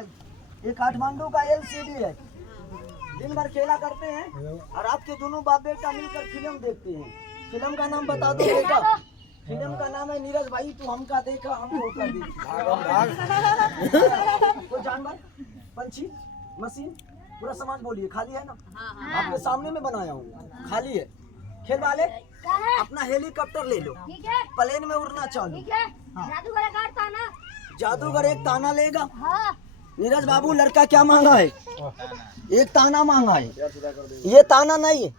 ये काठमांडू का एलसीडी है। दिन भर खेला करते हैं और रात के दोनों बाप बेटा मिलकर फिल्म देखते हैं। फिल्म का नाम बता दो बेटा। फिल्म का नाम है नीरज भाई तू हमका देखा हम होकर देखा। कोई जानवर, पंछी, मशीन, पूरा सामान बोलिए। खाली है ना? आपके सामने में बनाया हूँ, खाली है। खेल वाले अपना हेलीकॉप्टर ले लो, प्लेन में उड़ना चालू। जादूगर एक ताना लेगा। नीरज बाबू लड़का क्या मांगा है? एक ताना मांगा है। ये ताना नहीं है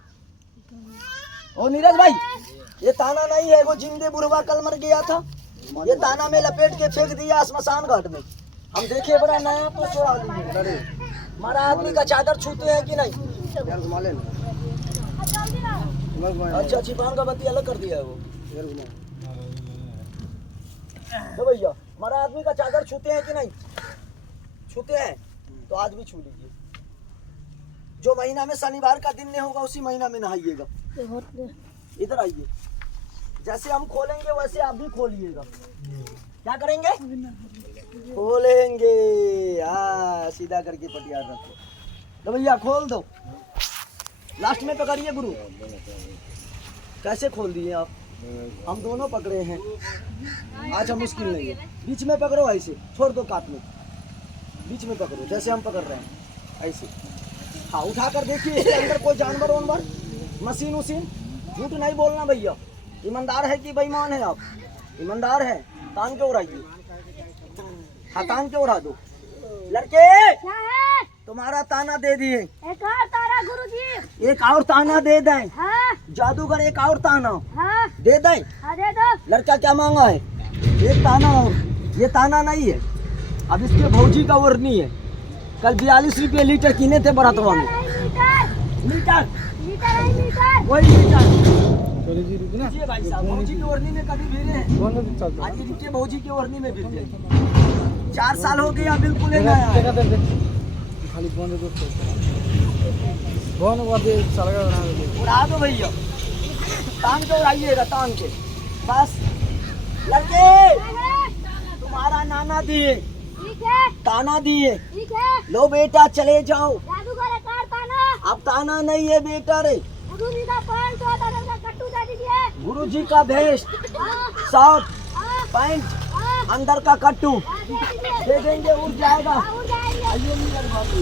ओ नीरज भाई, ये ताना नहीं है। वो जिंदे बुढ़वा कल मर गया था, ये ताना में लपेट के फेंक दिया स्मशान घाट में। हम देखे बड़ा नया तो चुरा लिए। हमारा आदमी का चादर छूते हैं कि नहीं? अच्छा छिपान का बत्ती अलग कर दिया है वो। तो भैया हमारा आदमी का चादर छूते हैं कि नहीं? छूते हैं तो आज भी छू लीजिए। जो महीना में शनिवार का दिन नहीं होगा उसी महीना में नहाइएगा। इधर आइए, जैसे हम खोलेंगे वैसे आप भी खोलिएगा। क्या करेंगे? खोलेंगे। हाँ सीधा करके पटियार रखो। तो भैया खोल दो, लास्ट में पकड़िए गुरु। कैसे खोल दिए आप? हम दोनों पकड़े हैं, आज हम मुश्किल नहीं है। बीच में पकड़ो, ऐसे छोड़ दो काट में। बीच में पकड़ो जैसे हम पकड़ रहे हैं ऐसे। हाँ उठा कर देखिए इसके अंदर कोई जानवर वानवर, मशीन उशीन। झूठ नहीं बोलना भैया। ईमानदार है कि बेईमान है आप? ईमानदार है। तान के उड़ाइए। हाँ तान के उड़ा दो। लड़के क्या है? तुम्हारा ताना दे दिए। एक और ताना गुरुजी। एक और ताना दे दें। हाँ? जादूगर एक और ताना हाँ? दे दें। हाँ दे दो। लड़का क्या मांगा है? एक ताना और। ये ताना नहीं है, अब इसके भौजी का वर्णी है। कल 42 रुपये लीटर कीने थे बरातवा में। लीटर वही लीटर। भाई साहब भौजी की वर्णी में कभी भिड़े हैं? आज इनके भौजी की वर्णी में भिड़ गए। 4 साल हो गया बिल्कुल नया है। उड़ा दो भैया, तान के उड़ाइएगा, तान के। बस लड़के तुम्हारा नाना दिए, ठीक है, ताना दिए। ठीक है। लो बेटा चले जाओ। जादूगर एक और ताना। अब ताना नहीं है बेटा रे। गुरुजी का 500 का कट्टू दे दीजिए। गुरु जी का भेस्ट, हाँ? शर्ट, हाँ? पैंट, हाँ? अंदर का कट्टू हाँ, दे दीजिए। दे देंगे, उड़ जाएगा। हाँ, उड़ जाएंगे। आइए नीरज बाबू,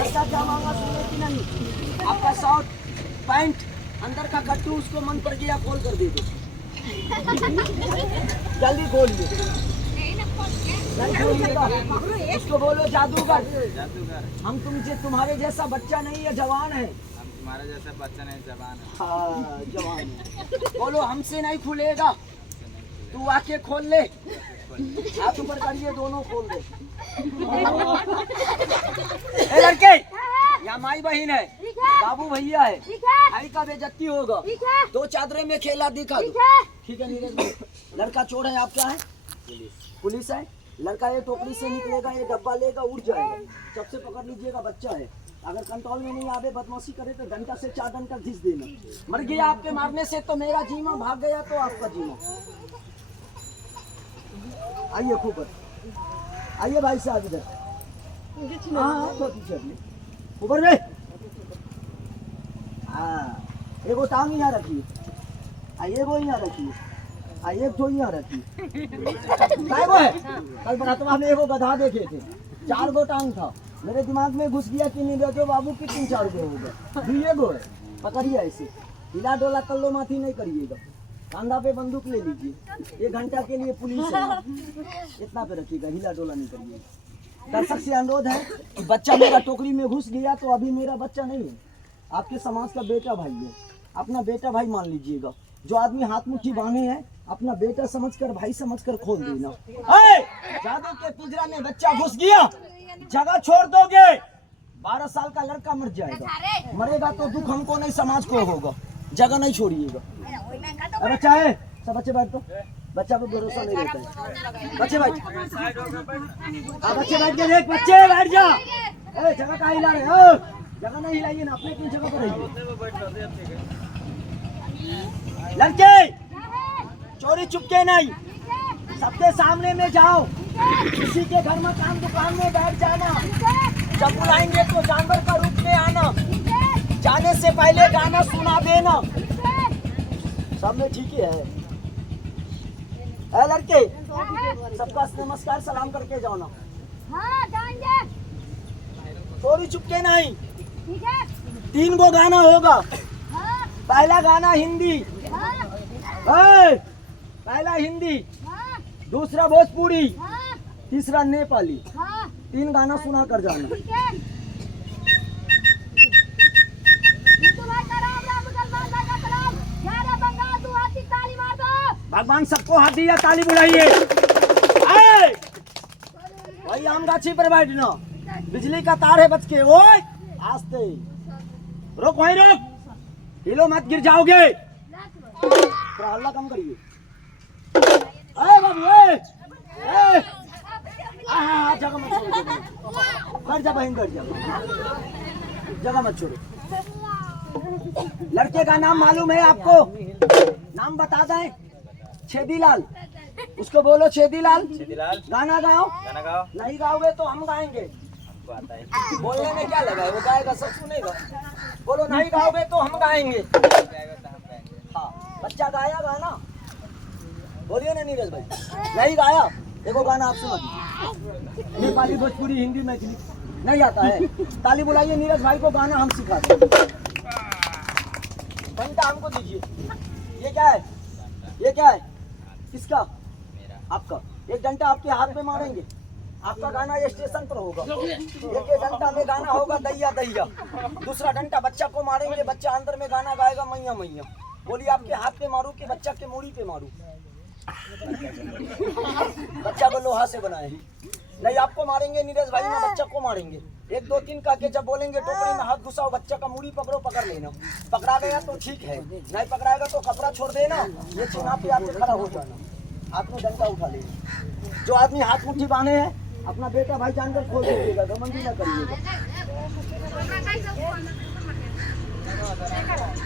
ऐसा क्या मांगा सुने कि नहीं? आपका शर्ट, पैंट, अंदर का कट्टू, उसको मन पर गया खोल कर दे दो। जल्दी खोलिए, जल्दी खोलिएगा। उसको बोलो जादूगर, हम तुम्हारे जैसा बच्चा नहीं है, जवान है। हम तुम्हारे जैसा बच्चा नहीं, जवान है। हाँ जवान है। बोलो हमसे नहीं खुलेगा, तू आके खोल ले। हाथ ऊपर करिए, दोनों खोल दे। ए लड़के, यहाँ माई बहन है, ठीक है, बाबू भैया है, ठीक है, भाई का बेइज्जती होगा। ठीक है, 2 चादरे में खेला दिखा ठीक दो। है। ठीक है नीरज भाई। लड़का चोर है, आप क्या है? पुलिस है। लड़का ये टोकरी से निकलेगा, ये डब्बा लेगा, उड़ जाएगा। सबसे पकड़ लीजिएगा, बच्चा है। अगर कंट्रोल में नहीं आवे, बदमाशी करे तो डंडा से 4 डंडा घिस देना। मर गया आपके मारने से तो मेरा जीना, भाग गया तो आपका जीना। आइए खूब, आइए भाई साहब इधर। हाँ तो ऊपर में। हाँ एगो टांग यहाँ रखिए, एगो यहाँ रखिए, एक तो यहाँ रखिए। काय वो है? कल बरातवा में एगो गधा देखे थे, 4 गो टांग था। मेरे दिमाग में घुस गया कि नीरजो बाबू की 3-4 गो हो गए। 2 गो है। पकड़िए ऐसे, हिला डोला कल्लो माथी नहीं करिएगा। कंधा पे बंदूक ले लीजिए। 1 घंटा के लिए पुलिस है, इतना पे रखिएगा, हिला डोला नहीं करिएगा। दर्शक से अनुरोध है कि बच्चा मेरा टोकरी में घुस गया तो अभी मेरा बच्चा नहीं है, आपके समाज का बेटा भाई है। अपना बेटा भाई मान लीजिएगा। जो आदमी हाथ मुट्ठी बांधे हैं, अपना बेटा समझकर, भाई समझकर खोल देना। जादू के पिंजरा में बच्चा घुस गया, जगह छोड़ दोगे, 12 साल का लड़का मर जाएगा। मरेगा तो दुख हमको नहीं, समाज को होगा। जगह नहीं छोड़िएगा। बच्चा है, सब बच्चे बैठ दो। बच्चा पे भरोसा नहीं रहता है। बच्चे बैठ, हाँ बच्चे बैठ के देख, बच्चे बैठ जा। जगह का हिला रहे, जगह नहीं हिलाइए ना, अपने की जगह पर रहिए। लड़के चोरी चुपके नहीं, सबके सामने में जाओ, किसी के घर में काम दुकान में बैठ जाना, जब बुलाएंगे तो जानवर का रूप में आना, जाने से पहले गाना सुना देना। सब में ठीक ही है। लड़के सबका नमस्कार सलाम करके जाओ ना। हाँ जाएंगे। थोड़ी चुपके नहीं। ठीक है। 3 गो गाना होगा। हाँ पहला गाना हिंदी, हाँ पहला हिंदी, हाँ दूसरा भोजपुरी, हाँ तीसरा नेपाली। हाँ 3 गाना सुना कर जाना। ठीक है। हिंदू भाई का राम राम, मुसलमान भाई का सलाम। यारे बंगाल तू हाथी ताली मार दो। भगवान सबको हाथ दिया, ताली बुलाइए। भाई आम गाछी पर बैठना, बिजली का तार है बच के। ओए आस्ते रोक, वहीं रोक, हिलो मत, गिर जाओगे। थोड़ा हल्ला कम करिए। बाबू जगह मत छोड़ो, कर जा बहन, कर जा, जगह मत छोड़ो। लड़के का नाम मालूम है आपको? नाम बता दें। छेदीलाल, उसको बोलो छेदीलाल। छेदीलाल गाना गाओ। गाना गाओ। नहीं गाओगे तो हम गाएंगे। हमको आता है। बोलने में क्या लगा है, वो गाएगा सब सुनेगा। बोलो नहीं गाओगे तो हम गाएंगे। जाएगा तो हम गाएंगे। हाँ बच्चा गाया गाना, बोलिए ना नीरज भाई। नहीं गाया, देखो गाना आप सुना दीजिए। नेपाली, भोजपुरी, हिंदी, मैथिली नहीं आता है। ताली बुलाइए नीरज भाई को, गाना हम सिखाते हैं। घंटा हमको दीजिए। ये क्या है, ये क्या है, किसका? आपका। एक घंटा आपके हाथ में मारेंगे, आपका गाना स्टेशन पर होगा। एक घंटा में गाना होगा दैया दैया। दूसरा घंटा बच्चा को मारेंगे, बच्चा अंदर में गाना गाएगा मैया मैया। बोलिए आपके हाथ पे मारू कि बच्चा के मूड़ी पे मारू? बच्चा को लोहा से बनाए हैं। नहीं आपको मारेंगे नीरज भाई, ना बच्चा को मारेंगे। 1 2 3 का के जब बोलेंगे टोकरी में हाथ घुसाओ, बच्चा का मूड़ी पकड़ो, पकड़ लेना। पकड़ा गया तो ठीक है, नहीं पकड़ाएगा तो कपड़ा छोड़ देना। ये छीना पे आके खड़ा हो जाना, हाथ में डंडा उठा लेना। जो आदमी हाथ मुट्ठी बांधे है, अपना बेटा भाई जानकर खोल दीजिएगा, घमंडी ना करिएगा।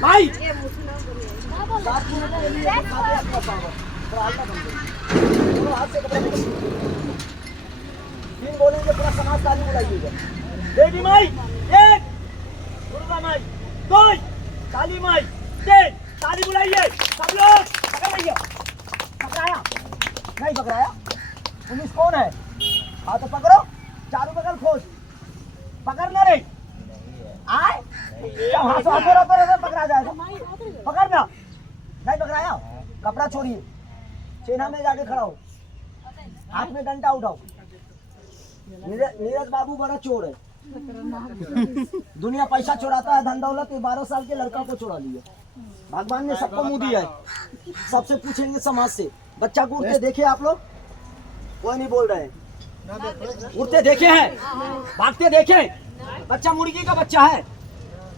भाई 7 मिनट के लिए दिखाते हैं अपना पावर। थोड़ा हल्का कम करिए, दोनों हाथ से कपड़ा पकड़िए। 3 बोलेंगे, पूरा समाज ताली बुलाइएगा। देवी माई 1, दुर्गा माई 2, काली माई 3, ताली बुलाइए सब लोग। पकड़ भैया, पकड़ाया नहीं पकड़ाया? पुलिस कौन है? हाँ तो पकड़ो, चारों बगल खोज, पकड़ना रे। आए पकड़ा जाएगा, पकड़ना नहीं पकड़ाया, कपड़ा छोड़िए, चेना में जाके खड़ा हो, हाथ में डंडा उठाओ। नीरज बाबू बड़ा चोर है, दुनिया पैसा चुराता है, धन दौलत। 12 साल के लड़का को चुरा लिया। भगवान ने सबको मुंह दिया है, सबसे पूछेंगे समाज से। बच्चा को उड़ते देखे आप लोग? कोई नहीं बोल रहे हैं। उड़ते देखे हैं, भागते देखे? बच्चा मुर्गी का बच्चा है,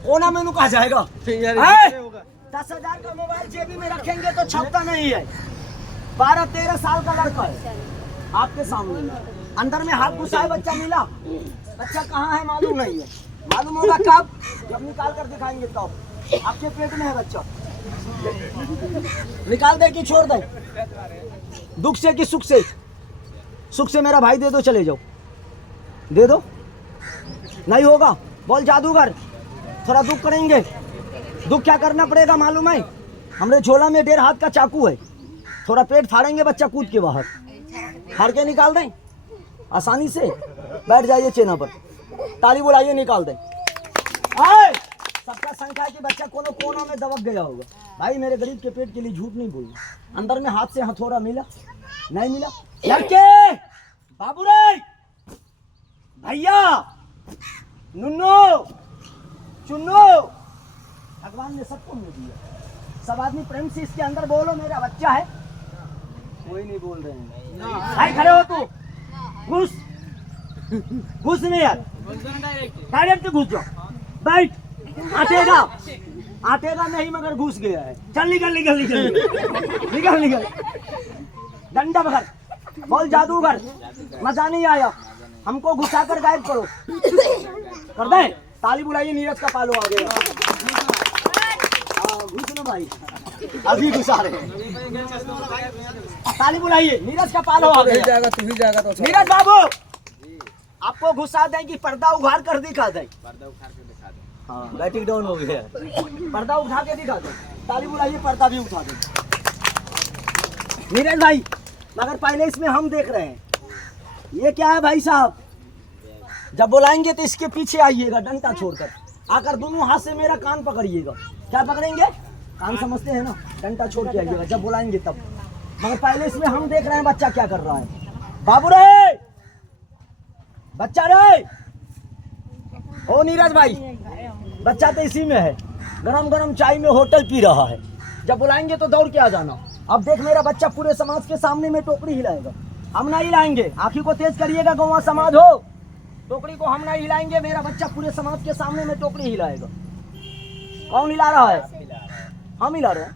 कोना में नुका जाएगा। 10,000 का मोबाइल जेबी में रखेंगे तो छपता नहीं है। 12-13 साल का लड़का है आपके सामने, अंदर में हाथ घुसा है, बच्चा मिला। बच्चा कहाँ है मालूम नहीं है, मालूम होगा कब? जब निकाल कर दिखाएंगे तब। आपके पेट में है बच्चा, निकाल दे कि छोड़ दे? दुख से कि सुख से? सुख से मेरा भाई दे दो, चले जाओ, दे दो। नहीं होगा, बोल जादूगर, थोड़ा दुख करेंगे। दुख क्या करना पड़ेगा मालूम है? हमरे झोला में 1.5 हाथ का चाकू है, थोड़ा पेट फाड़ेंगे, बच्चा कूद के बाहर फाड़ के निकाल दें आसानी से। बैठ जाइए चेना पर, ताली बुलाइए, निकाल दें। सबका संख्या है कि बच्चा कोनो कोना में दबक गया होगा। भाई मेरे गरीब के पेट के लिए झूठ नहीं बोलना। अंदर में हाथ से हथौड़ा मिला नहीं मिला? लड़के बाबू रे, भैया, नुन्नो, चुन्नो, भगवान ने सबको मुंह दिया। सब आदमी प्रेम से इसके अंदर बोलो मेरा बच्चा है। कोई नहीं बोल रहे हैं। भाई खड़े हो तू, घुस घुस नहीं यार, डायरेक्ट घुस जाओ, बैठ। आटेगा नहीं मगर घुस गया है। चल निकल निकल निकल निकल निकल। डंडा पकड़, बोल जादूगर, मजा नहीं आया, हमको घुसा कर गायब करो। कर दे, ताली बुलाइए, नीरज का पालो आ गया। घुस ना भाई, अभी घुसा रहे हैं। ताली बुलाइए। नीरज का पाल हो आ गया। तू भी जाएगा तो नीरज बाबू आपको घुसा दें कि पर्दा उघाड़ कर दिखा दें? पर्दा उखाड़ के दिखा दे। हाँ लाइटिंग डाउन हो गया। पर्दा उठा के दिखा दें। ताली बुलाइए, पर्दा भी उठा दें। नीरज भाई मगर पहले इसमें हम देख रहे हैं ये क्या है भाई साहब? जब बुलाएंगे तो इसके पीछे आइएगा डंडा छोड़कर, आकर दोनों हाथ से मेरा कान पकड़िएगा। क्या पकड़ेंगे? कान समझते हैं ना? डंडा छोड़ के आइएगा जब बुलाएंगे तब। मगर पहले इसमें हम देख रहे हैं बच्चा क्या कर रहा है। बाबू रे, बच्चा रे, ओ नीरज भाई, बच्चा तो इसी में है, गरम गरम चाय में होटल पी रहा है। जब बुलाएंगे तो दौड़ के आ जाना। अब देख मेरा बच्चा पूरे समाज के सामने में टोकरी हिलाएगा। हम ना हिलाएंगे, आंखी को तेज करिएगा, गौवा समाज हो, टोकरी को हम ना हिलाएंगे। मेरा बच्चा पूरे समाज के सामने में टोकरी हिलाएगा। कौन हिला रहा है? हम हिला रहे हैं।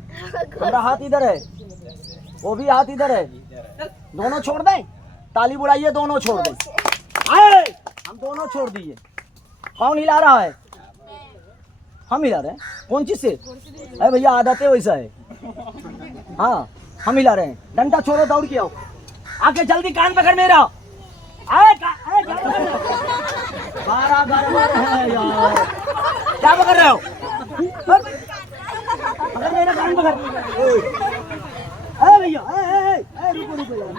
हमारा हाथ इधर है, वो भी हाथ इधर है। दोनों छोड़ दें? ताली बुलाइए, दोनों छोड़ दें। आए, हम दोनों छोड़ दिए। कौन हिला रहा है? हम हिला रहे हैं। कौन चीज से? अरे भैया आदत है वैसा है। हाँ हम हिला रहे हैं। डंडा छोड़ो, दौड़ के आओ, आके जल्दी कान पकड़ मेरा। आए, बारह गड़बड़ है यार। क्या पकड़ रहे हो? पकड़ मेरा कान पकड़। अरे भैया रुको रुको यार,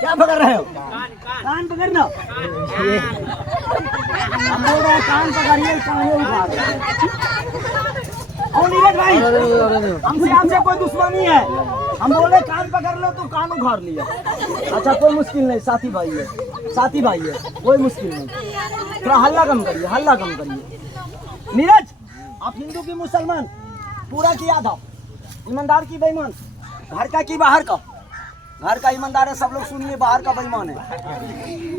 क्या पकड़ रहे हो? कान पकड़ना। हम बोल रहे हैं कान पकड़िए, कान उठा दो। नीरज भाई हमसे आपसे कोई दुश्मनी है? हम बोल रहे कान पकड़ लो तो कान उखाड़ लिया। अच्छा कोई मुश्किल नहीं, साथी भाई है, साथी भाई है, कोई मुश्किल नहीं। थोड़ा हल्ला कम करिए, हल्ला कम करिए। नीरज आप हिंदू की मुसलमान पूरा किया था, ईमानदार की बेईमान, घर का की बाहर का? घर का ईमानदार है, सब लोग सुनिए, बाहर का बेईमान है।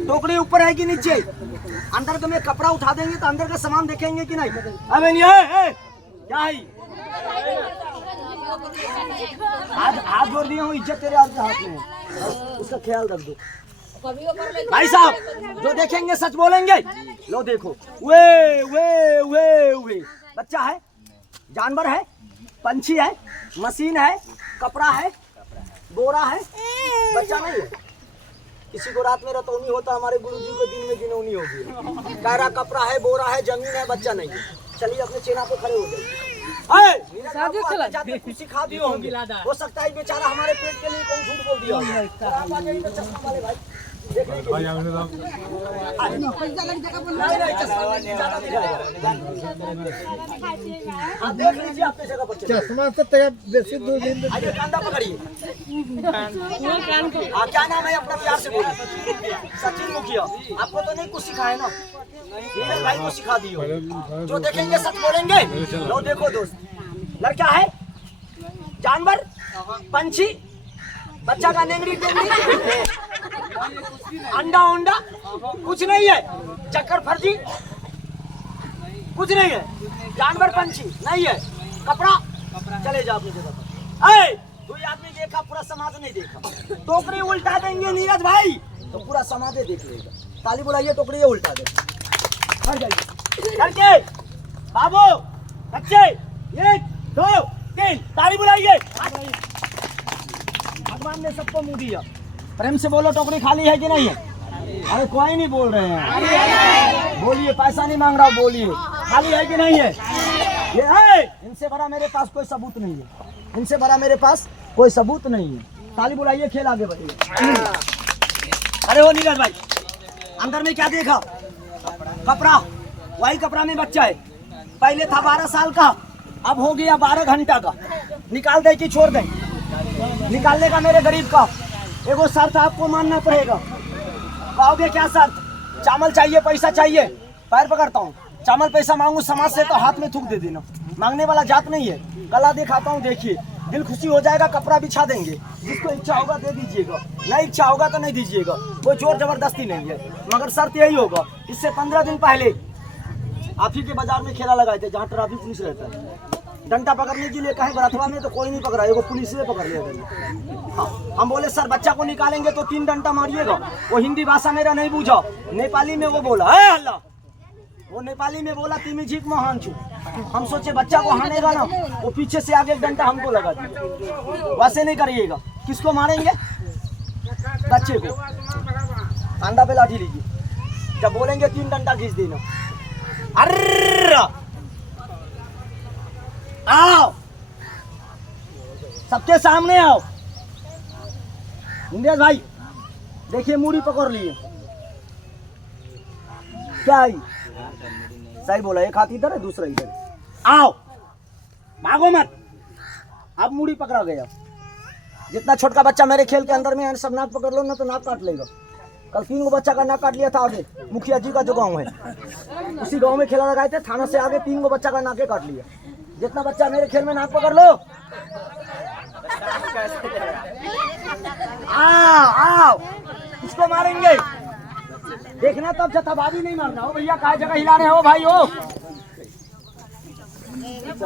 टोकरी ऊपर है कि नीचे? अंदर का में कपड़ा उठा देंगे तो अंदर का सामान देखेंगे कि नहीं? अबे नहीं है, क्या है? आज हाथ जोड़ दिया हूँ, इज्जत तेरे हाथ में है, उसका ख्याल रख दो। भाई साहब जो देखेंगे सच बोलेंगे। लो देखो, वे वे वे वे बच्चा है, जानवर है, पंछी है, मशीन है, कपड़ा है, बोरा है, बच्चा नहीं है। किसी को रात में रतौनी होता, हमारे गुरुजी को दिन में जिनौनी होगी। कायरा कपड़ा है, बोरा है, जमीन है, बच्चा नहीं है। चलिए अपने चेना पे खड़े हो जाइए। जाते खुशी खा दिए होंगे, हो सकता है बेचारा हमारे पेट के लिए कौन झूठ बोल दिया। चश्मा वाले भाई देख लीजिए, देख लीजिए अपने जगह पर। चश्मा तो आइए, कांदा पकड़िए। क्या नाम है अपना? प्यार से बोलिए। सचिन मुखिया। आपको तो नहीं कुछ सिखाए ना, नीरज भाई को सिखा दियो। जो देखेंगे सच बोलेंगे। लो देखो दोस्त, लड़का है, जानवर, पंछी, बच्चा का नेंगड़ी टेंगड़ी, अंडा उंडा कुछ नहीं है, चक्कर फर्जी कुछ नहीं है, जानवर पंछी नहीं है, कपड़ा। चले जाओ अपनी जगह पर। दो आदमी देखा, पूरा समाज नहीं देखा। टोकरी उल्टा देंगे नीरज भाई तो पूरा समाज देख लेगा। ताली बुलाइए, टोकरी उल्टा दे। लड़के, बाबू, बच्चे, 1 2 3 ताली बुलाइए। भगवान ने सबको मुंह दिया। प्रेम से बोलो, टोकरी खाली है कि नहीं है? अरे कोई नहीं बोल रहे हैं, बोलिए, पैसा नहीं मांग रहा, बोलिए खाली है कि नहीं है? ये है, इनसे बड़ा मेरे पास कोई सबूत नहीं है, इनसे बड़ा मेरे पास कोई सबूत नहीं है। ताली बुलाइए, खेल आगे बढ़िए। अरे वो नीरज भाई, अंदर में क्या देखा? कपड़ा, वही कपड़ा में बच्चा है। पहले था 12 साल का, अब हो गया 12 घंटा का। निकाल दे कि छोड़ दे? निकालने का मेरे गरीब का एगो शर्त आपको मानना पड़ेगा। कहोगे क्या शर्त? चावल चाहिए, पैसा चाहिए? पैर पकड़ता हूँ, चावल पैसा मांगू समाज से तो हाथ में थूक दे देना। मांगने वाला जात नहीं है। गला दिखाता हूँ, देखिए, दिल खुशी हो जाएगा, कपड़ा बिछा देंगे। जिसको इच्छा होगा दे दीजिएगा, नहीं इच्छा होगा तो नहीं दीजिएगा। कोई जोर जबरदस्ती नहीं है, मगर शर्त यही होगा। इससे 15 दिन पहले आप ही के बाजार में खेला लगाए थे, जहाँ ट्रैफिक पुलिस रहता है। डंडा पकड़ने के लिए कहीं बराथवा में तो कोई नहीं पकड़ा, एगो पुलिस ने पकड़ लिया। हाँ, हम बोले सर बच्चा को निकालेंगे तो 3 डंडा मारिएगा। वो हिंदी भाषा मेरा नहीं बूझा, नेपाली में वो बोला, है हल्ला वो नेपाली में बोला तिमी झीक महान छु। हम सोचे बच्चा को हानेगा ना, वो पीछे से आगे एक डंडा हमको लगा दिया। वैसे नहीं करिएगा। किसको मारेंगे? बच्चे को। अंडा पे लाठी लीजिए, जब बोलेंगे 3 डंडा खींच देना। अर्र आओ, सबके सामने आओ। इंद्रेश भाई देखिए, मूड़ी पकड़ लिए। क्या आई? सही बोला, एक हाथ इधर है दूसरा इधर। आओ, भागो मत। अब मूड़ी पकड़ा गया। जितना छोटका बच्चा मेरे खेल के अंदर में है, सब नाक पकड़ लो ना तो नाक काट लेगा। कल 3 गो बच्चा का नाक काट लिया था आगे, मुखिया जी का जो गांव है, उसी गांव में खेला लगाए थे। थाना से आगे 3 गो बच्चा का नाके काट लिया। जितना बच्चा मेरे खेल में नाक पकड़ लो। आओ आओ, इसको मारेंगे। देखना तब जताबाजी नहीं मारना हो भैया। काय जगह हिला रहे हो भाई हो?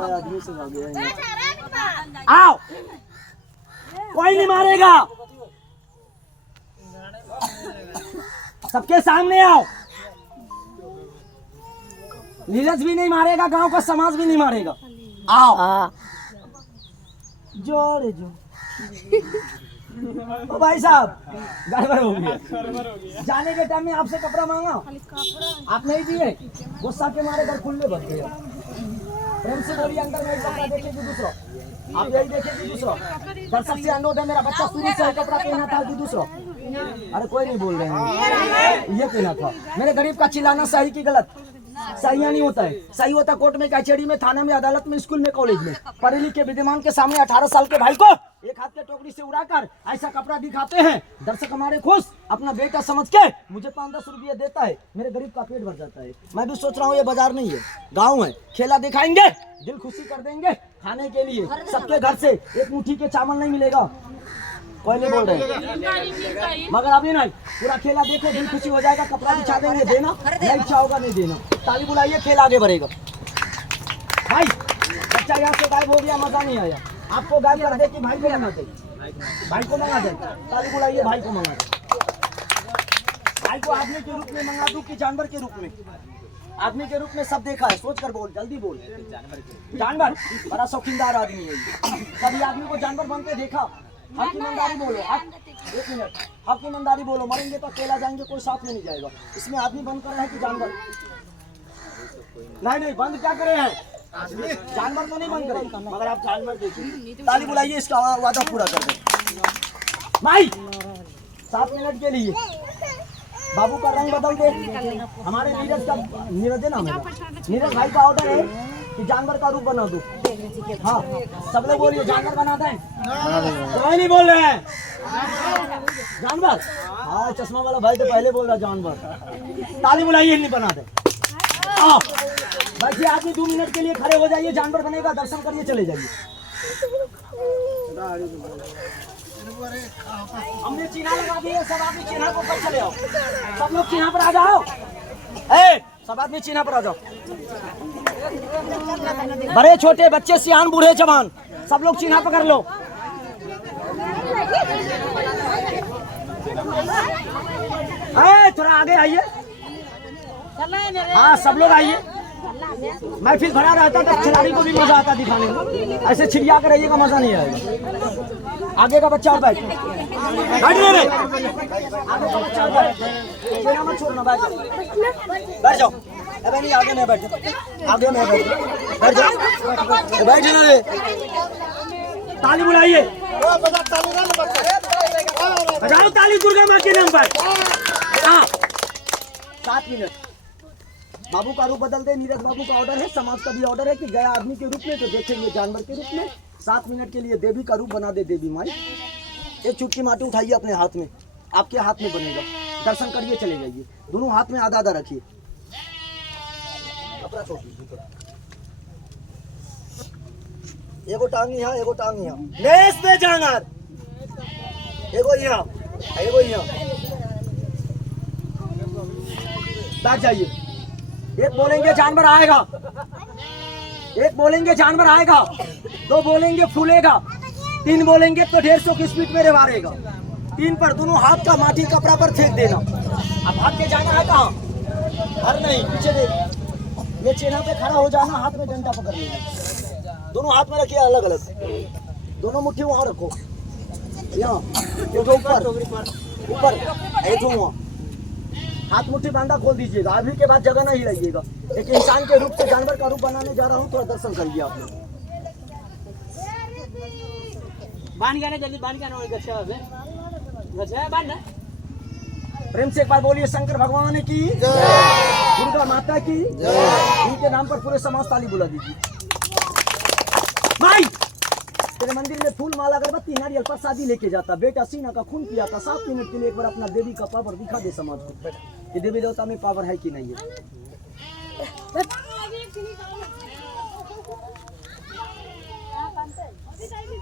आदमी से आओ, कोई नहीं मारेगा। सबके सामने आओ। नीरज भी नहीं मारेगा, गांव का समाज भी नहीं मारेगा। आओ जोड़े जो। ओ भाई साहब, गड़बड़ हो गया। जाने के टाइम में आपसे कपड़ा मांगा, आप नहीं दिए। गुस्सा के मारे घर खुले बच गए। प्रेम से बोलिए, अंदर में कपड़ा देखेगी दूसरा, आप यही देखेगी दूसरा। दर्शक से अनुरोध है, मेरा बच्चा शुरू से कपड़ा पहना था कि दूसरा? अरे कोई नहीं बोल रहे हैं, ये पहना था। मेरे गरीब का चिल्लाना सही की गलत? सही नहीं होता है। सही होता कोर्ट में, कचहरी में, थाना में, अदालत में, स्कूल में, कॉलेज में। पढ़े लिखे विद्यमान के सामने 18 साल के भाई को एक हाथ के टोकरी से उड़ाकर ऐसा कपड़ा दिखाते हैं। दर्शक हमारे खुश, अपना बेटा समझ के मुझे 5-10 रुपये देता है। मेरे गरीब का पेट भर जाता है। मैं भी सोच रहा हूँ ये बाजार नहीं है, गाँव है। खेला दिखाएंगे, दिल खुशी कर देंगे। खाने के लिए सबके घर से एक मुट्ठी के चावल नहीं मिलेगा। कोई नहीं बोल रहे, मगर अभी नहीं। पूरा खेला देखो, दिल खुशी हो जाएगा। कपड़ा बिछा देंगे, देना नहीं इच्छा होगा नहीं देना। ताली बुलाइए, खेला आगे बढ़ेगा। भाई बच्चा यहाँ से गायब हो गया, मजा नहीं आया। आपको गायब कर दे कि भाई को मंगा दे? भाई को मंगा दे। ताली बुलाइए, भाई को मंगा दे। भाई को आदमी के रूप में मंगा दूं कि जानवर के रूप में? आदमी के रूप में सब देखा है, सोच कर बोल, जल्दी बोल। जानवर बड़ा शौकीनदार आदमी है। कभी आदमी को जानवर बनते देखा? हक ईमानदारी बोलो। एक मिनट, हक ईमानदारी बोलो। मरेंगे तो अकेला जाएंगे, कोई साथ में नहीं जाएगा। इसमें आदमी बंद कर रहे हैं कि जानवर? नहीं, बंद क्या करे हैं? जानवर तो नहीं बंद करे, मगर आप जानवर देखिए। ताली बुलाइए, इसका वादा पूरा कर दे। भाई 7 मिनट के लिए बाबू का रंग बदल दे। हमारे नीरज का, नीरज नाम है, नीरज भाई का ऑर्डर है कि जानवर का रूप बना दो। हाँ, सब लोग बोलिए, जानवर बना दें। कोई नहीं बोल रहे हैं। जानवर? हाँ, चश्मा वाला भाई तो पहले बोल रहा जानवर। ताली बुलाइए, नहीं बना दे। आओ बैठिए, आदमी 2 मिनट के लिए खड़े हो जाइए। जानवर बनेगा, दर्शन करिए, चले जाइए। हमने चिन्हा लगा दिए, सब आदमी चिन्हा को ऊपर चले आओ। सब लोग चिन्हा पर आ जाओ। सब आदमी चिन्हा पर आ जाओ। बड़े छोटे, बच्चे, सियान, बूढ़े, जवान, सब लोग चिन्हा पकड़ लो। थोड़ा आगे आइए। हाँ, सब लोग आइए। मैं फिर भरा रहता तो खिलाड़ी को भी मजा आता दिखाने में। ऐसे छिड़िया कर रहिएगा, मजा नहीं आएगा। आगे का बच्चा बैठ रे। आगे का बच्चा बैठ, मत छोड़ना, बैठ जाओ। अबे नहीं, आगे नहीं बैठो, आगे नहीं बैठो, बैठ जाओ, बैठ ना रे। ताली बुलाइए, बजाओ ताली दुर्गा माँ के नाम पर। 7 मिनट। बाबू का रूप बदल दे। नीरज बाबू का ऑर्डर है, समाज का भी ऑर्डर है कि गया आदमी के रूप में तो देखेंगे जानवर के रूप में। 7 मिनट के लिए देवी का रूप बना दे। देवी माई, एक चुटकी माटी उठाइए अपने हाथ में, आपके हाथ में बनेगा। दर्शन करिए, चले जाइए। दोनों हाथ में आधा आधा रखिए। एगो टांग यहाँ, एगो टांग यहाँ, नेस पे जानवर, एगो यहाँ, एगो यहाँ। बैठ जाइए। एक बोलेंगे जानवर आएगा, एक बोलेंगे जानवर आएगा, 2 बोलेंगे फूलेगा, 3 बोलेंगे तो 150 की स्पीड में मारेगा। 3 पर दोनों हाथ का माटी कपड़ा पर फेंक देना। अब भाग के जाना है कहाँ? हर नहीं, पीछे देख। ये चेना पे खड़ा हो जाना, हाथ में डंडा पकड़ लेना, दोनों हाथ में रखिए अलग अलग, दोनों मुट्ठी वहाँ रखो, यहाँ ये तो ऊपर ऊपर, ये तो वहाँ हाथ मुट्ठी बांधा खोल दीजिएगा। अभी के बाद जगह नहीं हिलाइएगा। एक इंसान के रूप से जानवर का रूप बनाने जा रहा हूँ, थोड़ा दर्शन करिए आप लोग। बांध के ना जल्दी, बांध के ना गच्छा है, गच्छा है बांध ना। प्रेम से एक बार बोलिए शंकर भगवान की जय, दुर्गा माता की जय। इनके नाम पर पूरे समाज ताली बुला दीजिए। भाई तेरे मंदिर में फूल माला अगरबत्ती नारियल प्रसादी लेके जाता, बेटा सीना का खून पिया था, 7 मिनट के लिए एक बार अपना देवी का पावर दिखा दे समाज को कि देवी देवता में पावर है कि नहीं है।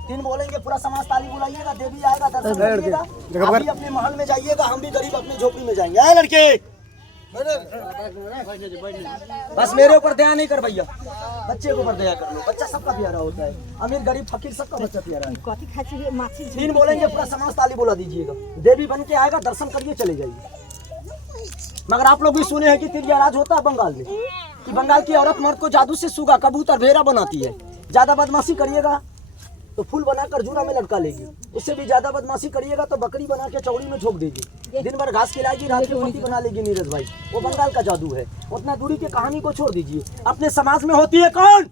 तीन बोलेंगे पूरा समाज ताली बुलाइएगा, देवी आएगा दर्शन करिएगा। आप भी अपने महल में जाइएगा, हम भी गरीब अपनी झोपड़ी में जाएंगे। आए लड़के बस मेरे ऊपर दया नहीं कर भैया, बच्चे के ऊपर दया कर लो। बच्चा सबका प्यारा होता है, अमीर गरीब फकीर सबका बच्चा प्यारा है। तीन बोलेंगे पूरा समाज ताली बुला दीजिएगा। देवी बन के आएगा, दर्शन करिए चले जाइए। मगर आप लोग भी सुने हैं कि तिरियाराज होता है बंगाल में, कि बंगाल की औरत मर्द को जादू से सुगा कबूतर भेड़ा बनाती है। ज्यादा बदमाशी करिएगा तो फूल बनाकर जूड़ा में लटका लेगी, उससे भी ज्यादा बदमाशी करिएगा तो बकरी बना के चौड़ी में झोंक देगी। दिन भर घास खिलाएगी, रात में पति बना लेगी। नीरज भाई वो बंगाल का जादू है। उतना दूरी की कहानी को छोड़ दीजिए। अपने समाज में होती है कौन?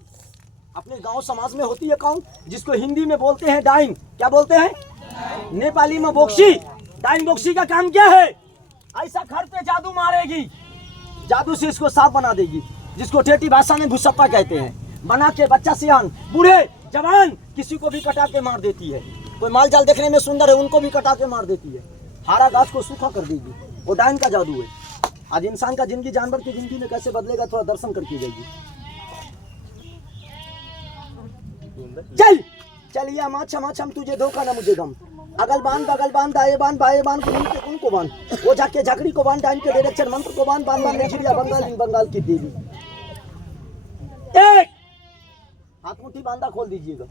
अपने गांव समाज में होती है कौन? जिसको हिंदी में बोलते हैं डाइन। क्या बोलते हैं? नेपाली में बोक्सी। डाइन बोक्सी का काम क्या है? ऐसा घर पे जादू मारेगी, जादू से इसको साफ बना देगी, जिसको ठेठी भाषा में भुसप्पा कहते हैं। बना के बच्चा सियान बूढ़े जवान किसी को भी कटा के मार देती है। कोई माल जाल देखने में सुंदर है, उनको भी कटा के मार देती है। हारा घास को सूखा कर देगी। वो डाइन का जादू है। आज इंसान का जिंदगी जानवर की जिंदगी में कैसे बदलेगा, थोड़ा दर्शन करके जाइए। चल चलिए माँ क्षमा छम तुझे धोखा ना मुझे गम। अगल बांध बगल बांध दाएं बांध बाएं बांध उनको बांध, वो जाके झकड़ी को बांध, डाइन के डायरेक्शन मंत्र को बांध, बांध बांध चिड़िया बंगाल की देवी। एक हाथ मुट्ठी बांधा खोल दीजिएगा,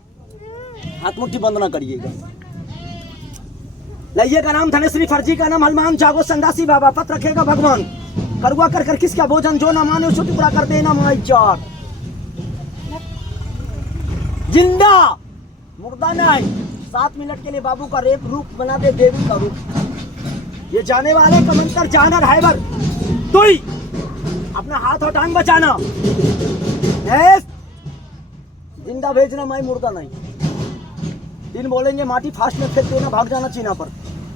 हाथ मुट्ठी बंद ना करिएगा। लइये का नाम धनेश्री, फर्जी का नाम हनुमान, जागो संदासी बाबा, पत रखेगा भगवान। करुआ कर कर किसका भोजन, जो ना माने उसको टुकड़ा कर देना माई चार। जिंदा मुर्दा नहीं, 7 मिनट के लिए बाबू का रेप रूप बना दे देवी का रूप। ये जाने वाले कमंतर जानर हैबर तुई अपना हाथ और टांग बचाना। जिंदा भेजना माई मुर्दा नहीं। 3 बोलेंगे माटी फास्ट में फेंक देना, भाग जाना चीना पर।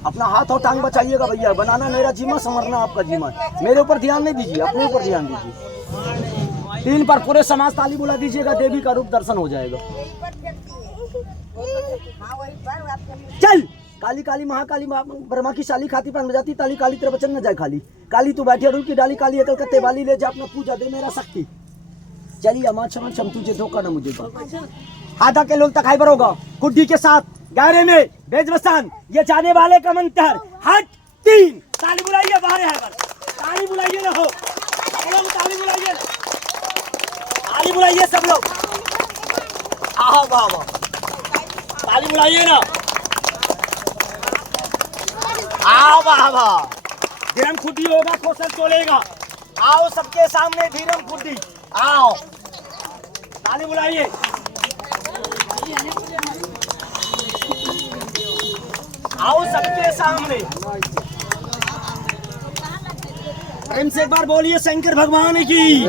अपना हाथ और टांग बचाइएगा भैया। बनाना मेरा जीमा, संवरना आपका जीमा। मेरे ऊपर ध्यान नहीं दीजिए, अपने ऊपर ध्यान दीजिए। 3 पर पूरे समाज ताली बुला दीजिएगा, देवी का रूप दर्शन हो जाएगा। चल काली काली महाकाली ब्रह्मा की शाली, खाती पान बजाती ताली, काली तेरा बचन न जाए खाली। काली तू बैठी अड़ुल की डाली, काली अकल कत्ते वाली, ले जा अपना पूजा दे मेरा शक्ति। चलिए अमा क्षमा छम तुझे धोखा ना मुझे गम। आधा के लोग तक हाइबर होगा गुड्डी के साथ गहरे में बेजबसान। ये जाने वाले का मंत्र हट 3 ताली बुलाइए, बाहर है ताली बुलाइए ना हो, ताली बुलाइए, ताली बुलाइए सब लोग। आओ बाबा ताली बुलाइए ना। आओ बाबा धीरम खुदी होगा, खोसल चलेगा। आओ सबके सामने धीरम खुदी, आओ ताली बुलाइए। आओ सबके सामने प्रेम से एक बार बोलिए शंकर भगवान की,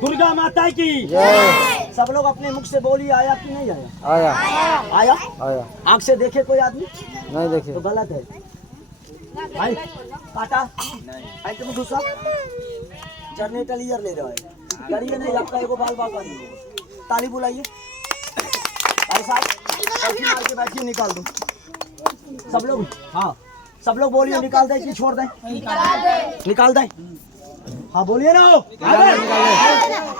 दुर्गा माता की। सब लोग अपने मुख से बोलिए आया कि नहीं आया? आया आया आया। आँख से देखे कोई आदमी? नहीं देखे तो गलत है भाई। काटा नहीं तुम दूसरा जनरेटर ईयर ले रहा है, करिए नहीं आपका एगो बाल बाल नहीं। ताली बुलाइए भाई साहब, मार के बैठिए, निकाल दो सब लोग। हाँ सब लोग बोलिए निकाल दे कि छोड़ दें? निकाल दें। हाँ बोलिए ना,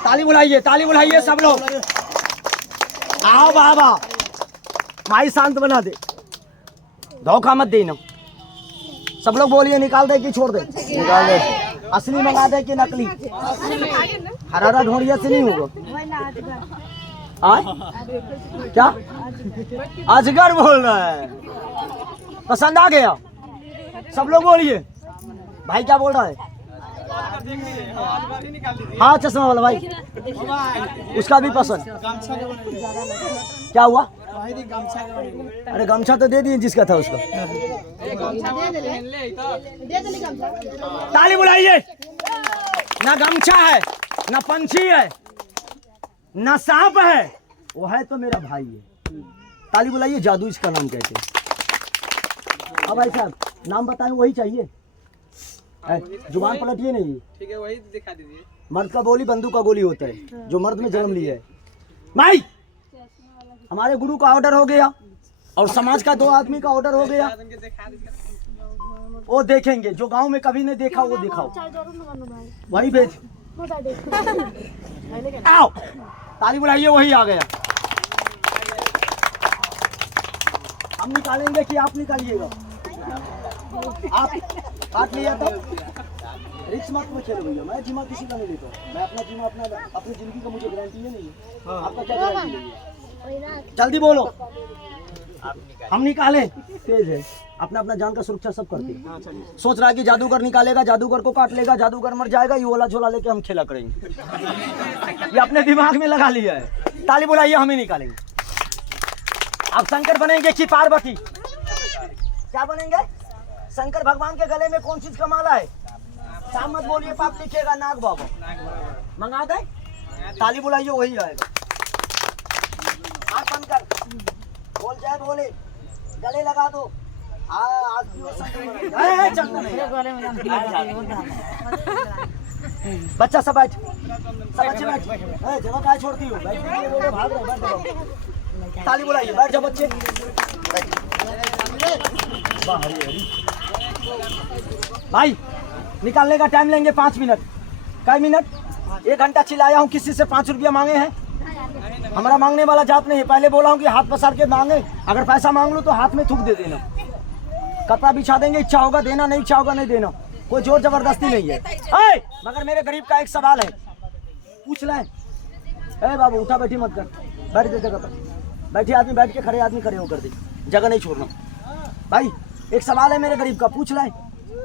ताली बुलाइए सब लोग। आओ बाबा माई शांत बना दे, धोखा मत देना। सब लोग बोलिए निकाल दे कि छोड़ दे? निकाल दे। असली मंगा दे कि नकली? हरारा ढोड़िया से नहीं होगा। क्या अजगर बोल रहा है? पसंद आ गया? सब लोग बोलिए। भाई क्या बोल रहा है? हाँ चश्मा वाला भाई, उसका भी पसंद। क्या हुआ? अरे गमछा तो दे दिए जिसका था उसका। ताली बुलाइए। ना गमछा है, ना पंछी है, ना सांप है, वो है तो मेरा भाई है। ताली बुलाइए। जादू इसका नाम कहते हैं। अब भाई साहब नाम बताएं, वही चाहिए। जुबान पलटिए नहीं। ठीक है, वही दिखा दीजिए। मर्द का बोली बंदूक का गोली होता है, जो मर्द में जन्म लिया है। भाई हमारे गुरु का ऑर्डर हो गया और समाज का 2 आदमी का ऑर्डर हो गया। वो देखेंगे जो गांव में कभी नहीं देखा, वो दिखाओ, वही भेज। आओ ताली बुलाइए। वही आ गया। हम निकालेंगे कि आप निकालिएगा? आप काट लिया तो रिक्स मत में खेलो भैया। मैं जिम्मा किसी का नहीं लेता। मैं अपना जिम्मा अपनी जिंदगी का मुझे गारंटी है नहीं है। आपका क्या गारंटी है? जल्दी बोलो। हम निकाले। तेज है, अपना अपना जान का सुरक्षा सब करते हैं। सोच रहा है कि जादूगर निकालेगा, जादूगर को काट लेगा, जादूगर मर जाएगा, ये ओला झोला लेके हम खेला करेंगे। ये अपने दिमाग में लगा लिया है। ताली बुलाइए। हम ही निकालेंगे। आप शंकर बनेंगे कि पार्वती? क्या बनेंगे? शंकर भगवान के गले में कौन चीज का माला है? शाम मत बोलिए, पाप लिखेगा नाग बाबा। मंगा दे। ताली बुलाइए। वही आएगा। हाथ बंद कर, बोल जाए बोले, गले लगा दो। आज भी वो शंकर बच्चा सब बैठ, सब बच्चे बैठ। जगह काय छोड़ती हूँ? भाग रहे। ताली बुलाइए। बैठ जाओ बच्चे। भाई निकालने का टाइम लेंगे 5 मिनट। कई मिनट? 1 घंटा चिल्लाया हूँ, किसी से 5 रुपया मांगे हैं? हमारा मांगने वाला जात नहीं है। पहले बोला हूँ कि हाथ पसार के मांगे। अगर पैसा मांग लो तो हाथ में थूक दे देना। कपड़ा बिछा देंगे, इच्छा होगा देना, नहीं इच्छा होगा नहीं देना। कोई जोर जबरदस्ती नहीं है। मगर मेरे गरीब का एक सवाल है, पूछ लें। बाबू उठा बैठी मत कर, बैठ दे जगह पर। बैठे आदमी बैठ के, खड़े आदमी खड़े होकर दे, जगह नहीं छोड़ना। भाई एक सवाल है मेरे गरीब का, पूछ लें।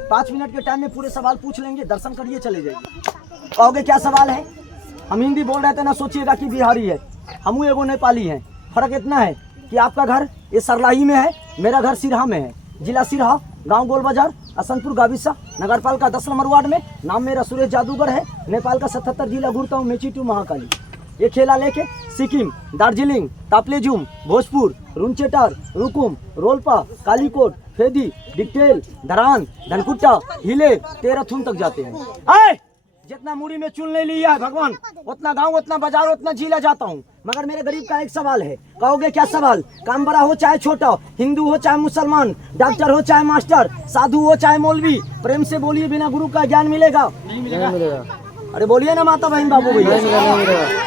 5 मिनट के टाइम में पूरे सवाल पूछ लेंगे, दर्शन करिए चले जाइए। कहोगे क्या सवाल है? हम हिंदी बोल रहे थे ना, सोचिएगा कि बिहारी है। हम एगो नेपाली हैं। फर्क इतना है कि आपका घर ये सरलाही में है, मेरा घर सिरहा में है। जिला सिरहा, गांव गोल बाजार, असनपुर गाविसा, नगरपालिका 10 नंबर वार्ड में। नाम मेरा सुरेश जादूगर है। नेपाल का 77 जिला घूरता हूँ, मेची टू महाकाली। ये खेला लेके सिक्किम, दार्जिलिंग, तापलेजुम, भोजपुर, रुनचेटार, रुकुम, रोलपा, कालीकोट, फेदी, डिक्टेल, धरान, धनकुट्टा, हिले, तेरथुन तक जाते हैं। जितना मुड़ी में चुन ले लिया है भगवान, उतना गांव, उतना बाजार, उतना जिला जाता हूँ। मगर मेरे गरीब का एक सवाल है। कहोगे क्या सवाल? काम बड़ा हो चाहे छोटा, हिंदू हो चाहे मुसलमान, डॉक्टर हो चाहे मास्टर, साधु हो चाहे मौलवी, प्रेम से बोलिए, बिना गुरु का ज्ञान मिलेगा? नहीं मिलेगा। अरे बोलिए ना माता बहन बाबू भैया।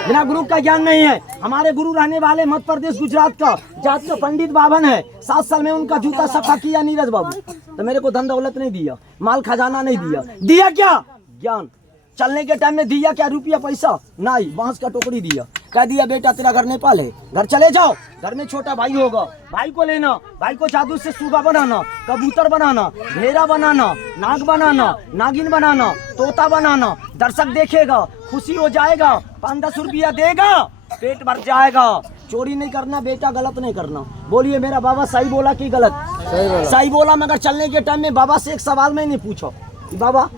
बिना गुरु का ज्ञान नहीं है। हमारे गुरु रहने वाले मध्य प्रदेश गुजरात का जात का पंडित बावन है। 7 साल में उनका जूता सफा किया नीरज बाबू। तो मेरे को धन दौलत नहीं दिया, माल खजाना नहीं दिया। दिया क्या? ज्ञान। चलने के टाइम में दिया क्या? रुपया पैसा नहीं, बांस का टोकरी दिया। कह दिया बेटा तेरा घर नेपाल है, घर चले जाओ। घर में छोटा भाई होगा, भाई को लेना, भाई को जादू से सुगा बनाना, कबूतर बनाना, भेड़ा बनाना, नाग बनाना, नागिन बनाना, तोता बनाना। दर्शक देखेगा, खुशी हो जाएगा, 5-10 रुपया देगा, पेट भर जाएगा। चोरी नहीं करना बेटा, गलत नहीं करना। बोलिए मेरा बाबा सही बोला कि गलत? सही बोला। मगर चलने के टाइम में बाबा से एक सवाल मैं नहीं पूछा कि बाबा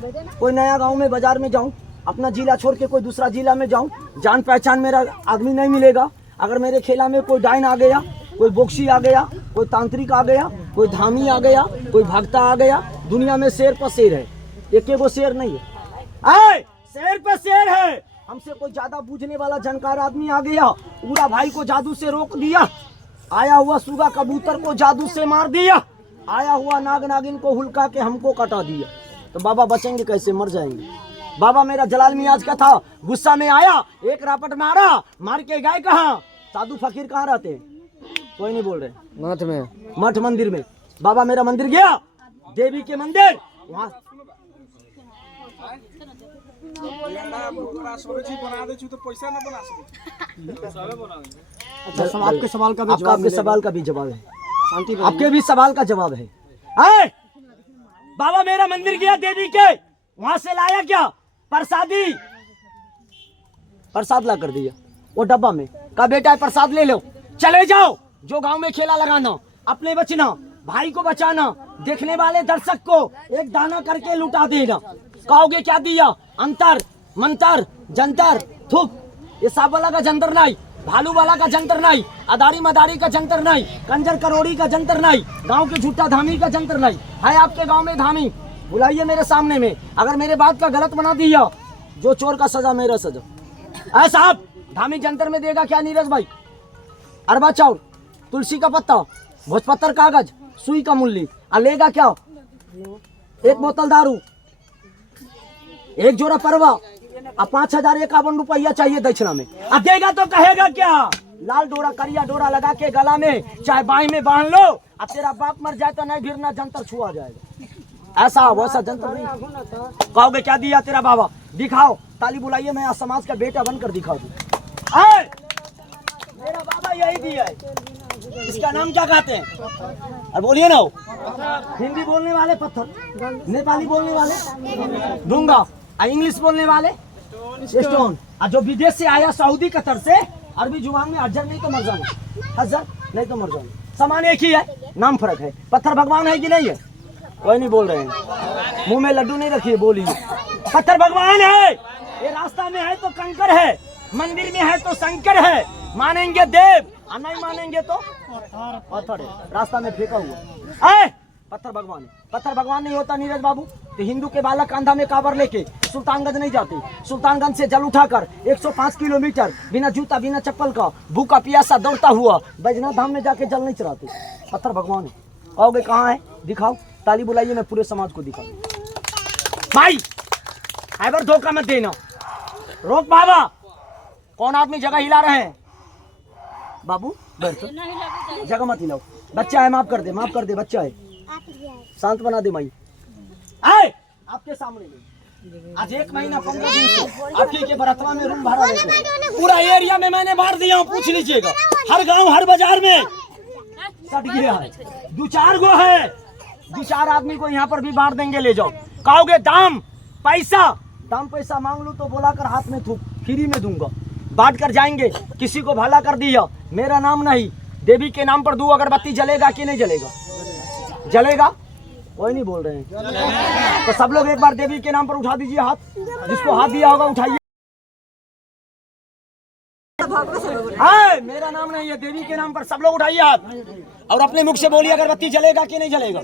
कोई नया गांव में बाजार में जाऊं, अपना जिला छोड़ के कोई दूसरा जिला में जाऊं, जान पहचान मेरा आदमी नहीं मिलेगा। अगर मेरे खेला में कोई डाइन आ गया, कोई बोक्सी आ गया, कोई तांत्रिक आ गया, कोई धामी आ गया, कोई भक्ता आ गया, दुनिया में शेर पर शेर है, एक एगो शेर नहीं है। शेर पर शेर है। हमसे कोई ज्यादा बूझने वाला जानकार आदमी आ गया, पूरा भाई को जादू से रोक दिया। आया हुआ सुगा कबूतर को जादू से मार दिया। आया हुआ नाग नागिन को हुलका के हमको कटा दिया। तो बाबा बचेंगे कैसे? मर जाएंगे। बाबा मेरा जलाल मियाज का था, गुस्सा में आया, एक रापट मारा, मार के गए कहाँ? साधु फकीर कहाँ रहते हैं? कोई नहीं बोल रहे। मठ में, मठ मंदिर में। बाबा मेरा मंदिर गया, देवी के मंदिर, वहाँ आपके सवाल का भी जवाब, आपके सवाल का भी जवाब है। आपके भी सवाल का जवाब है। बाबा मेरा मंदिर गया देवी के, वहां से लाया क्या प्रसादी, प्रसाद ला कर दिया वो डब्बा में, कहा बेटा प्रसाद ले लो, चले जाओ जो गांव में खेला लगाना, अपने बचना, भाई को बचाना, देखने वाले दर्शक को एक दाना करके लुटा देना। कहोगे क्या दिया, अंतर मंतर जंतर थुक, ये सांप वाला का जंतर नहीं, भालू वाला का जंतर नहीं, अदारी मदारी का जंतर नहीं, कंजर करोड़ी का जंतर नहीं, गांव के झूठा धामी का जंतर नहीं है। आपके गांव में धामी बुलाइए मेरे सामने में, अगर मेरे बात का गलत बना दिया, जो चोर का सजा मेरा सजा। ऐसा आप धामी जंतर में देगा क्या नीरज भाई, अरबा चाउर, तुलसी का पत्ता, भोजपत्र कागज, सुई का मूल्य, और लेगा क्या, एक बोतल दारू, एक जोड़ा परवा, अब 5,051 रुपया चाहिए दक्षिणा में। अब देगा तो कहेगा क्या, लाल डोरा करिया डोरा लगा के गला में, चाहे बाई में बांध लो, अब तेरा बाप मर जाए तो नहीं भिरना जंतर छुआ जाएगा। ऐसा वैसा जंतर नहीं। कहोगे क्या दिया तेरा बाबा, दिखाओ, ताली बुलाइए, मैं आज समाज का बेटा बनकर दिखा दूं। मेरा बाबा यही दिया है, इसका नाम क्या कहते हैं, अब बोलिए ना। हिंदी बोलने वाले पत्थर, नेपाली बोलने वाले डूंगा, इंग्लिश बोलने वाले स्टोन, और जो विदेश से आया सऊदी कतर से, अरबी जुबान में अजर नहीं तो मर जाना, हजर नहीं तो मर जाना, समान एक ही है, नाम फर्क है। पत्थर भगवान है कि नहीं है, कोई नहीं बोल रहे हैं, मुंह में लड्डू नहीं रखिए, बोलिए पत्थर भगवान है। ये रास्ता में है तो कंकर है, मंदिर में है तो शंकर है, मानेंगे देव और नहीं मानेंगे तो पत्थर है, रास्ता में फेंका हुआ है, पत्थर भगवान है। पत्थर भगवान नहीं होता नीरज बाबू तो हिंदू के बालक कांधा में काबर लेके सुल्तानगंज नहीं जाते, सुल्तानगंज से जल उठाकर 105 किलोमीटर बिना जूता बिना चप्पल का भूखा प्यासा दौड़ता हुआ बैजनाथ धाम में जाके जल नहीं चढ़ाते, पत्थर भगवान है। कहोगे कहाँ है, दिखाओ, ताली बुलाइए, मैं पूरे समाज को दिखाऊं। भाई एवर धोखा मत देना, रोक बाबा, कौन आदमी जगह हिला रहे हैं, बाबू बैठो, जगह मत हिलाओ, बच्चा है, माफ कर दे बच्चा है, शांत बना दे माई। आए आपके सामने में आज 1 महीना 15 दिन से आपकी के बरतवा में रूम भाड़ा लेते हैं, पूरा एरिया में मैंने बांट दिया हूँ, पूछ लीजिएगा, हर गांव हर बाजार में सट गया है, 2-4 गो है, 2-4 आदमी को यहाँ पर भी बांट देंगे, ले जाओ। कहोगे दाम पैसा मांग लूं तो बोला कर हाथ में थूक, फ्री में दूंगा, बांट कर जाएंगे, किसी को भला कर दिया, मेरा नाम नहीं, देवी के नाम पर दूं, अगरबत्ती जलेगा कि नहीं जलेगा, जलेगा, कोई नहीं बोल रहे हैं, तो सब लोग एक बार देवी के नाम पर उठा दीजिए हाथ, जिसको हाथ दिया होगा उठाइए। मेरा नाम नहीं है, देवी के नाम पर सब लोग उठाइए हाथ, और अपने मुख से बोलिए अगरबत्ती जलेगा कि नहीं जलेगा,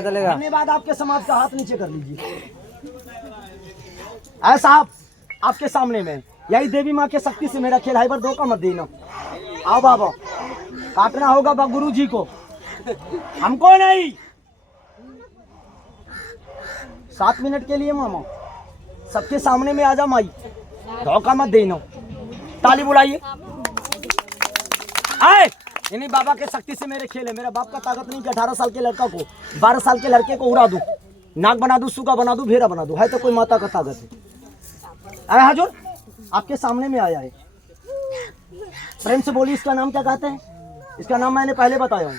धन्यवाद। आपके समाज का हाथ नीचे कर लीजिए। ऐसा आपके सामने में, यही देवी माँ के शक्ति से मेरा खेल है, पर धोखा मत देना। आओ बाबा, काटना होगा गुरु जी को, हमको नहीं। 7 मिनट के लिए मामा सबके सामने में आ जा माई, धोखा मत देना, ताली बुलाइए। आए इन्हीं बाबा के शक्ति से मेरे खेल है, मेरा बाप का ताकत नहीं कि 18 साल के लड़का को 12 साल के लड़के को उड़ा दूं, नाक बना दूं, सुगा बना दूं, भेड़ा बना दूं, है तो कोई माता का ताकत है। अरे हजूर आपके सामने में आया है, प्रेम से बोलिए, इसका नाम क्या कहते हैं, इसका नाम मैंने पहले बताया हूँ,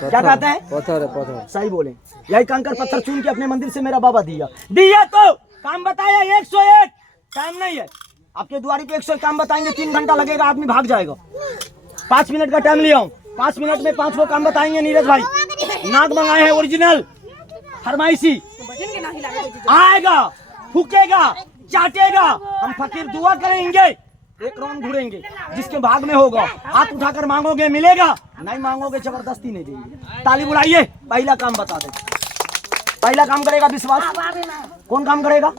क्या कहते हैं, पत्थर। सही बोले, यही कंकर पत्थर चुन के अपने मंदिर से मेरा बाबा दिया तो काम बताया 101, टाइम नहीं है, आपके द्वारी पे 101 काम बताएंगे, 3 घंटा लगेगा, आदमी भाग जाएगा। 5 मिनट का टाइम लिया हूँ, 5 मिनट में 5 को काम बताएंगे नीरज भाई। नाक मंगाए हैं ओरिजिनल फरमाइशी, आएगा, फूकेगा, चाटेगा, हम फकीर दुआ करेंगे, 1 राउंड घूरेंगे, जिसके भाग में होगा हाथ उठाकर मांगोगे मिलेगा, नहीं मांगोगे जबरदस्ती नहीं देंगे। ताली बुलाइए, पहला काम बता दे, पहला काम करेगा विश्वास, कौन काम करेगा,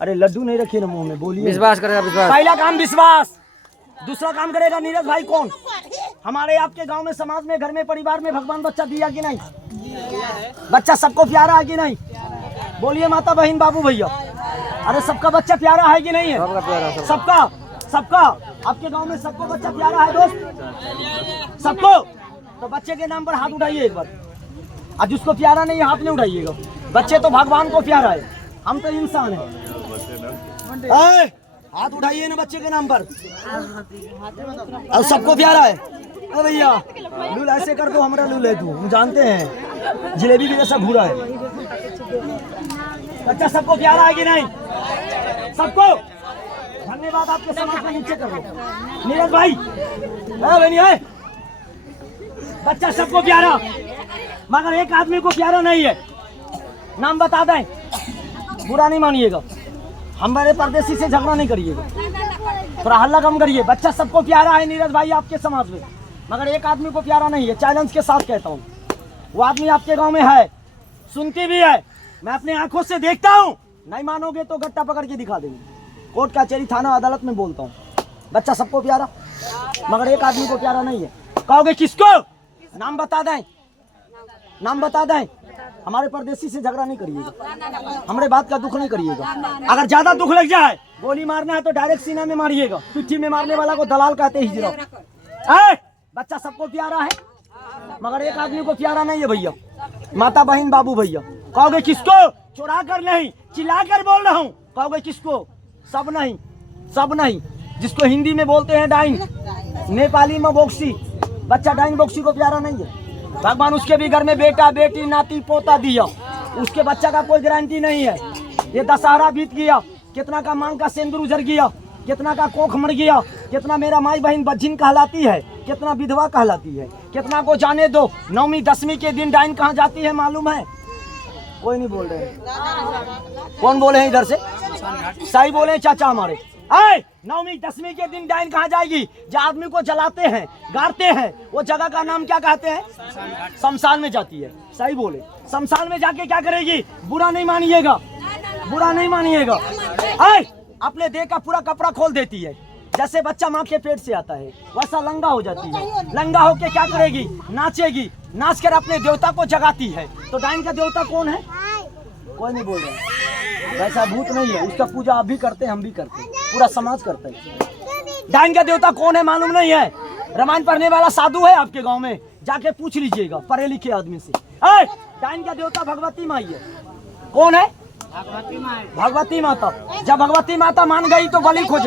अरे लड्डू नहीं रखिए ना मुंह में, बोलिए विश्वास करेगा, विश्वास, पहला काम विश्वास। दूसरा काम करेगा नीरज भाई कौन, हमारे आपके गांव में, समाज में, घर में, परिवार में भगवान बच्चा दिया कि नहीं, बच्चा सबको प्यारा है कि नहीं, बोलिए माता बहन बाबू भैया, अरे सबका बच्चा प्यारा है कि नहीं है, सबका आपके गांव में सबको बच्चा प्यारा है दोस्त, सबको, तो बच्चे के नाम पर हाथ उठाइए एक बार, और जिसको प्यारा नहीं हाथ नहीं उठाइएगा, बच्चे तो भगवान को प्यारा है, हम तो इंसान है। हाथ उठाइए ना बच्चे के नाम पर, और सबको प्यारा है। ओ भैया लूल ऐसे कर दो, हमारा लूल है तू, हम जानते हैं, जलेबी भी जैसा भूरा है। बच्चा सबको प्यारा है कि नहीं? सबको धन्यवाद। आपके समाज में नीचे कर लो नीरज भाई। बहनी है बच्चा सबको प्यारा, मगर एक आदमी को प्यारा नहीं है। नाम बता दें, बुरा नहीं मानिएगा, हमारे परदेसी से झगड़ा नहीं करिएगा, थोड़ा हल्ला कम करिए। बच्चा सबको प्यारा है नीरज भाई आपके समाज में, मगर एक आदमी को प्यारा नहीं है। चैलेंज के साथ कहता हूँ, वो आदमी आपके गांव में है, सुनती भी है, मैं अपने आंखों से देखता हूँ। नहीं मानोगे तो गट्टा पकड़ के दिखा देंगे, कोर्ट कचहरी थाना अदालत में बोलता हूँ। बच्चा सबको प्यारा, मगर एक आदमी को प्यारा नहीं है। कहोगे किसको? नाम बता दें, नाम बता दें। हमारे परदेसी से झगड़ा नहीं करिएगा, हमारे बात का दुख नहीं करिएगा। अगर ज्यादा दुख लग जाए, गोली मारना है तो डायरेक्ट सीना में मारिएगा, पिट्ठी में मारने वाला को दलाल कहते ही जरा। बच्चा सबको प्यारा है, मगर एक आदमी को प्यारा नहीं है भैया, माता बहन बाबू भैया। कहोगे किसको? चुरा कर नहीं, चिल्ला कर बोल रहा हूँ। कहोगे किसको? सब नहीं, सब नहीं। जिसको हिंदी में बोलते हैं डाइन, नेपाली में बोक्सी। बच्चा डाइन बोक्सी को प्यारा नहीं है। भगवान उसके भी घर में बेटा बेटी नाती पोता दिया, उसके बच्चा का कोई गारंटी नहीं है। ये दशहरा बीत गया, कितना का मांग का सिंदूर उजड़ गया, कितना का कोख मर गया, कितना मेरा माई बहन बज्जिन कहलाती है, कितना विधवा कहलाती है, कितना को जाने दो। 9वीं 10वीं के दिन डाइन कहाँ जाती है मालूम है? कोई नहीं बोल रहे। कौन बोले हैं इधर से? सही बोले चाचा हमारे। 9वीं 10वीं के दिन डाइन कहाँ जाएगी? जो आदमी को जलाते हैं गाड़ते हैं, वो जगह का नाम क्या कहते हैं? शमशान में जाती है। सही बोले। शमशान में जाके क्या करेगी? बुरा नहीं मानिएगा, बुरा नहीं मानिएगा। अपने देह का पूरा कपड़ा खोल देती है, जैसे बच्चा माँ के पेट से आता है वैसा लंगा हो जाती है। लंगा होके क्या करेगी? नाचेगी, नाच कर अपने देवता को जगाती है। तो डाइन का देवता कौन है? कोई नहीं बोल रहा। वैसा भूत नहीं है, उसका पूजा आप भी करते हैं, हम भी करते हैं, पूरा समाज करता है। डाइन का देवता कौन है मालूम नहीं है? रामायण पढ़ने वाला साधु है आपके गांव में, जाके पूछ लीजिएगा पढ़े लिखे आदमी से। डाइन का देवता भगवती माई है। कौन है? भगवती माता। जब भगवती माता मान गई तो बलि खोजे।